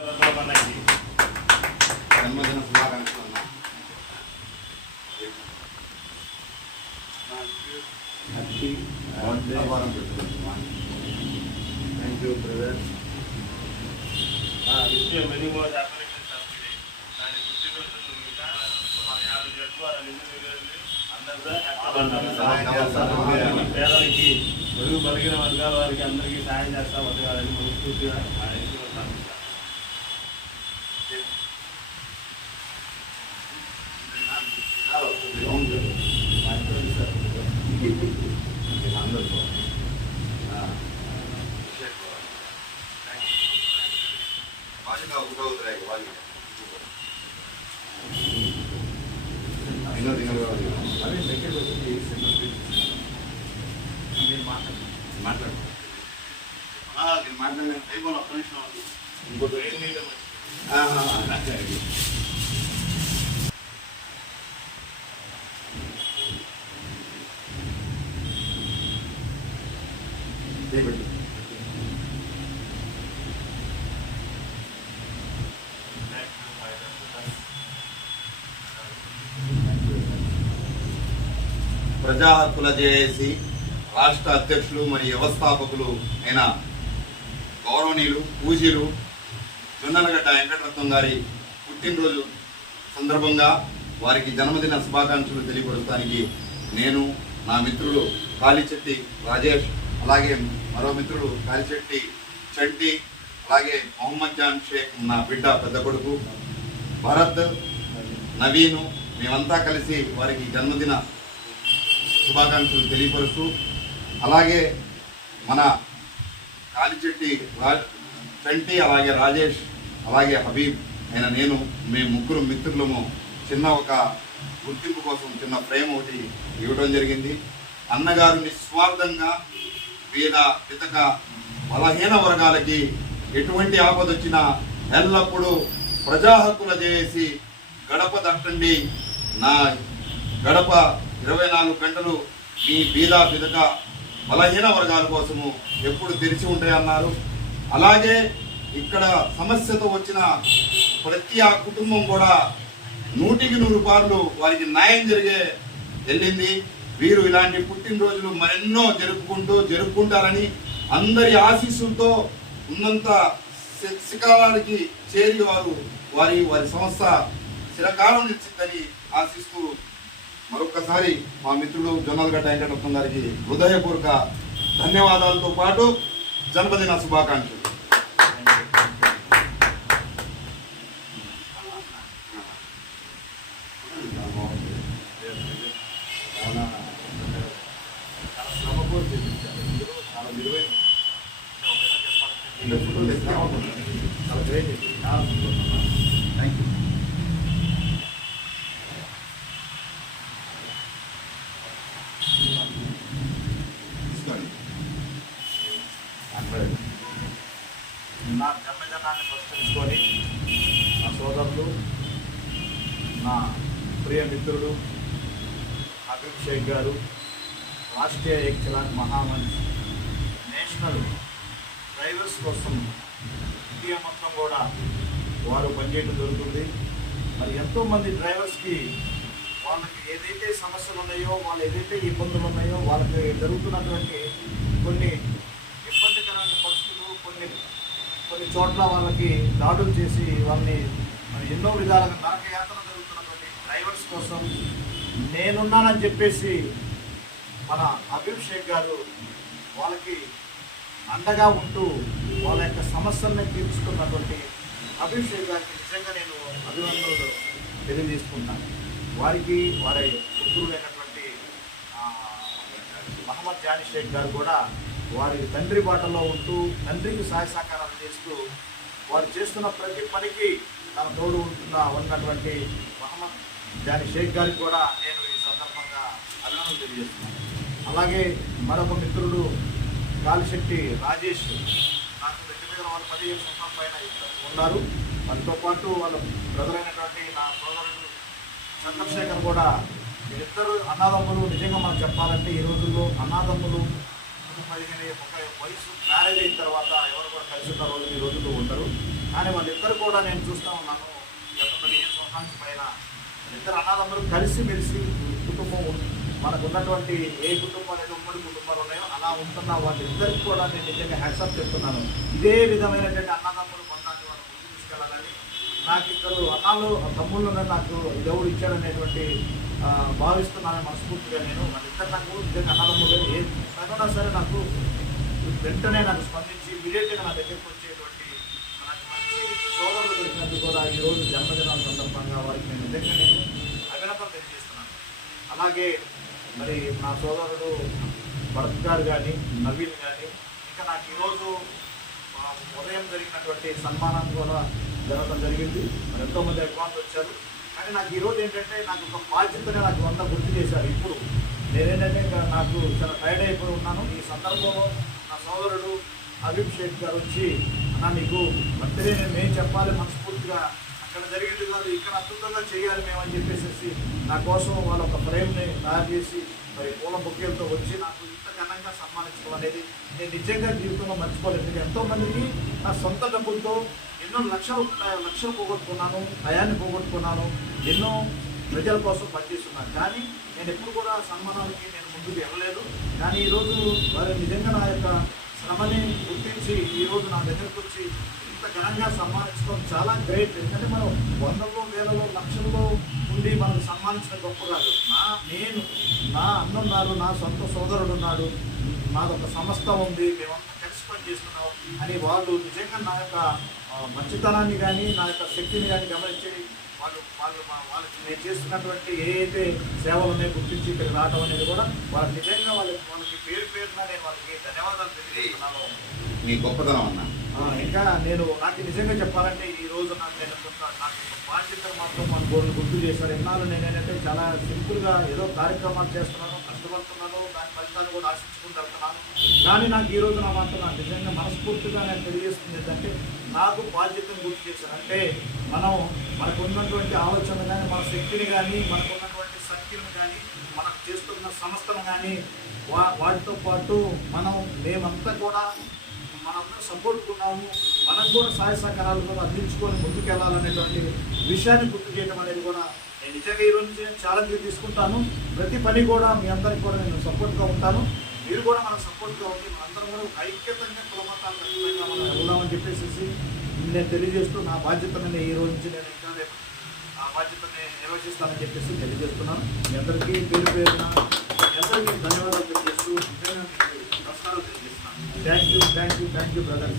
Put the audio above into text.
జన్మదిన శుభాకాంక్షలు అన్న. Happy birthday. Thank you brother. Many more happiness of the day. దాని పుట్టినరోజు ఇంకా మన 50 జట్లు వాళ్ళ అందరూ పేదలకి మెరుగు బలిగిన వర్గాల వారికి అందరికీ సాయం చేస్తా బతకాలని మనస్ఫూర్తిగా ప్రజా హక్కుల జేఏసీ రాష్ట్ర అధ్యక్షులు మరియు వ్యవస్థాపకులు అయిన గౌరవనీయులు పూజీలు జొన్నలగడ్డ వెంకటరత్నం గారి పుట్టినరోజు సందర్భంగా వారికి జన్మదిన శుభాకాంక్షలు తెలియపరచడానికి నేను, నా మిత్రులు కాళిచెట్టి రాజేష్, అలాగే మరో మిత్రుడు కాళిచెట్టి చంటి, అలాగే మొహమ్మద్ జాన్ షేక్ నా బిడ్డ పెద్ద కొడుకు భరత్, నవీను, మేమంతా కలిసి వారికి జన్మదిన శుభాకాంక్షలు తెలియపరుస్తూ, అలాగే మన కాళిచెట్టి చంటి, అలాగే రాజేష్, అలాగే హబీబ్ అయిన నేను, మేము ముగ్గురు మిత్రులము చిన్న ఒక గుర్తింపు కోసం చిన్న ఫ్రేమ్ ఒకటి ఇవ్వడం జరిగింది. అన్నగారు నిస్వార్థంగా పేద పితక బలహీన వర్గాలకి ఎటువంటి ఆపద వచ్చినా ఎల్లప్పుడూ ప్రజా హక్కుల చేసి గడప దట్టండి, నా గడప 24 గంటలు మీ బీద పిదక బలహీన వర్గాల కోసము ఎప్పుడు తెరిచి ఉంటాయన్నారు. అలాగే ఇక్కడ సమస్యతో వచ్చిన ప్రతి ఆ కుటుంబం కూడా 100కి 100 పార్లు వారికి న్యాయం జరిగే వెళ్ళింది. వీరు ఇలాంటి పుట్టినరోజులు మరెన్నో జరుపుకుంటారని అందరి ఆశీస్సులతో ఉన్నంత శిఖరానికి చేరి వారి సంస్థ చిరకాలం నిలిచిందని ఆశిస్తూ మరొకసారి మా మిత్రుడు జొన్నలగడ్డ వెంకటరత్నం గారికి హృదయపూర్వక ధన్యవాదాలతో పాటు జన్మదిన శుభాకాంక్షలు. Thank you. నా జన్మదినాన్ని పురస్కరించుకొని నా సోదరులు, నా ప్రియ మిత్రుడు హబీబ్ షేక్ గారు, రాష్ట్రీయ ఏక్ చలాన్ మహామంచ్ నేషనల్ డ్రైవర్స్ కోసం ఇండియా మొత్తం కూడా వారు పనిచేయడం జరుగుతుంది. మరి ఎంతోమంది డ్రైవర్స్కి వాళ్ళకి ఏదైతే సమస్యలు ఉన్నాయో, వాళ్ళు ఏదైతే ఇబ్బందులు ఉన్నాయో, వాళ్ళకి జరుగుతున్నటువంటి కొన్ని ఇబ్బందికరమైన పరిస్థితులు, కొన్ని చోట్ల వాళ్ళకి దాడులు చేసి వాళ్ళని ఎన్నో విధాలుగా నరకయాత్ర జరుగుతున్నటువంటి డ్రైవర్స్ కోసం నేనున్నానని చెప్పేసి మన హబీబ్ షేక్ గారు వాళ్ళకి అండగా ఉంటూ వాళ్ళ యొక్క సమస్యల్ని తీర్చుకున్నటువంటి హబీబ్ షేక్ గారికి నిజంగా నేను అభినందనలు తెలియజేసుకుంటాను. వారికి వారి పుత్రులైనటువంటి మహమ్మద్ జానీ షేక్ గారు కూడా వారి తండ్రి బాటలో ఉంటూ తండ్రికి సహాయ సహకారాలు చేస్తూ వారు చేస్తున్న ప్రతి పనికి తన తోడు ఉన్నటువంటి మహమ్మద్ జానీ షేక్ గారికి కూడా నేను ఈ సందర్భంగా అభినందనలు తెలియజేస్తున్నాను. అలాగే మరొక మిత్రుడు కాళిచెట్టి రాజేష్, నాకు దగ్గర వాళ్ళు 15 సంవత్సరాల పైన ఉన్నారు. వాళ్ళతో పాటు వాళ్ళ బ్రదర్ అయినటువంటి నా సోదరుడు చంద్రశేఖర్ కూడా, వీరిద్దరు అన్నదమ్ములు. నిజంగా మనం చెప్పాలంటే ఈ రోజుల్లో అన్నదమ్ములు 15 ఒక వయసు మ్యారేజ్ అయిన తర్వాత ఎవరు కూడా కలిసి ఉన్న రోజులు ఈ రోజుల్లో ఉండరు. కానీ వాళ్ళిద్దరు కూడా నేను చూస్తూ ఉన్నాను గత 15 సంవత్సరాల పైన ఇద్దరు అన్నదమ్ములు కలిసిమెలిసి కుటుంబం మనకు ఉన్నటువంటి ఏ కుటుంబాలు అయితే ఉమ్మడి కుటుంబాలు ఉన్నాయో అలా ఉంటున్న వాళ్ళిద్దరికి కూడా నేను నిజంగా హ్యాట్సాప్ చెప్తున్నాను. ఇదే విధమైనటువంటి అన్నదమ్ములు బంధాన్ని వాళ్ళు ముందుకు తీసుకెళ్ళాలని, నాకు ఇద్దరు అన్నాళ్ళు తమ్ముళ్ళను నాకు దేవుడు ఇచ్చాడనేటువంటి భావిస్తున్నాను మనస్ఫూర్తిగా. నేను వాళ్ళిద్దరు నాకు నిజంగా అన్నదమ్ములు ఏ పనున్నా సరే నాకు వెంటనే నాకు స్పందించి ఇమీడియట్గా నా దగ్గరికి వచ్చేటువంటి నాకు మంచి సోదరులు దొరికినందుకు కూడా ఈరోజు జన్మదినాల సందర్భంగా వారికి నేను నిజంగా నేను అభినందనలు తెలియజేస్తున్నాను. అలాగే మరి నా సోదరుడు భరత్ గారు కానీ నవీన్ కానీ ఇంకా నాకు ఈరోజు ఉదయం జరిగినటువంటి సన్మానాన్ని కూడా జరగడం జరిగింది. మరి ఎంతోమంది అభిమానులు వచ్చారు. కానీ నాకు ఈరోజు ఏంటంటే నాకు ఒక బాధ్యతనే నాకు 100 గుర్తు చేశారు. ఇప్పుడు నేనేంటంటే ఇంకా నాకు చాలా టైర్డ్ అయిపోయి ఉన్నాను. ఈ సందర్భంలో నా సోదరుడు అబీబ్ షేక్ గారు వచ్చి అన్న నీకు బర్త్డే మేము చెప్పాలి మనస్ఫూర్తిగా, అక్కడ జరిగింది కాదు ఇక్కడ అద్భుతంగా చేయాలి మేము అని చెప్పేసి నా కోసం వాళ్ళు ఒక ఫ్రేమ్ని తయారు చేసి మరి పూల బొకేలతో వచ్చి నాకు ఇంత ఘనంగా సన్మానించడం అనేది నేను నిజంగా జీవితంలో మర్చిపోలేదు. ఎంతోమందికి నా సొంత డబ్బులతో ఎన్నో లక్షలు పోగొట్టుకున్నాను, భయాన్ని పోగొట్టుకున్నాను, ఎన్నో ప్రజల కోసం పనిచేస్తున్నాను. కానీ నేను ఎప్పుడు కూడా సన్మానాలకి నేను ముందుకు వెళ్ళలేదు. కానీ ఈరోజు వారు నిజంగా నా యొక్క శ్రమని గుర్తించి ఈరోజు నా దగ్గరకు వచ్చి ఇంత ఘనంగా సన్మానించడం చాలా గ్రేట్. ఎందుకంటే మనం 100లో 1000లో లక్షల్లో ఉండి మనకు సన్మానించడం గొప్ప కాదు. నా అన్నున్నారు, నా సొంత సోదరుడు ఉన్నాడు, నాదొక సంస్థ ఉంది, మేమంతా కలిసి పని చేస్తున్నాం అని వాళ్ళు నిజంగా నా యొక్క మంచితనాన్ని కానీ నా యొక్క శక్తిని కానీ గమనించి వాళ్ళకి నేను చేస్తున్నటువంటి ఏ అయితే సేవలు ఉన్నాయో గుర్తించి ఇక్కడ రావడం అనేది కూడా వాళ్ళకి నిజంగా వాళ్ళకి పేరున నేను వాళ్ళకి ధన్యవాదాలు తెలియజేస్తున్నాను. మీ గొప్పతనం అన్న. ఇంకా నాకు నిజంగా చెప్పాలంటే ఈ రోజు నాకు బాధ్యతలు మాత్రం మన గోడలు గుర్తు చేశారు. ఎన్నాళ్ళు నేనేంటంటే చాలా సింపుల్గా ఏదో కార్యక్రమాలు చేస్తున్నాను, కష్టపడుతున్నాను, దాని ఫలితాన్ని కూడా ఆశించుకుంటూ వెళ్తున్నాను. కానీ నాకు ఈ రోజు మాత్రం నాకు నిజంగా మనస్ఫూర్తిగా నేను తెలియజేస్తుంది ఏంటంటే నాకు బాధ్యతను గుర్తు చేశారు. అంటే మనకు ఉన్నటువంటి ఆలోచన కానీ, మన శక్తిని కానీ, మనకు ఉన్నటువంటి శక్తిని కానీ, మనం చేస్తున్న సంస్థను కానీ వాటితో పాటు మేమంతా కూడా మనందరం సపోర్ట్ ఉన్నాము, మనం కూడా సహాయ సహకారాలు కూడా అందించుకొని ముందుకెళ్ళాలనేటువంటి విషయాన్ని గుర్తు చేయడం అనేది కూడా నేను నిజంగా ఈ రోజు ఛాలెంజ్ తీసుకుంటాను. ప్రతి పని కూడా మీ అందరికీ కూడా నేను సపోర్ట్గా ఉంటాను. మీరు కూడా మనకు సపోర్ట్గా ఉంది. మనందరం కూడా ఐక్యతంగా కులమతాలు ఖచ్చితంగా మనం వెళ్దామని చెప్పేసి నేను తెలియజేస్తూ నా బాధ్యతని ఈ రోజు నుంచి నేను ఇంకా ఆ బాధ్యతని నిర్వహిస్తానని చెప్పేసి తెలియజేస్తున్నాను. మీ అందరికీ పేరున అందరికీ ధన్యవాదాలు తెలియజేస్తూ నమస్కారాలు తెలియజేస్తున్నాను. Thank you brother.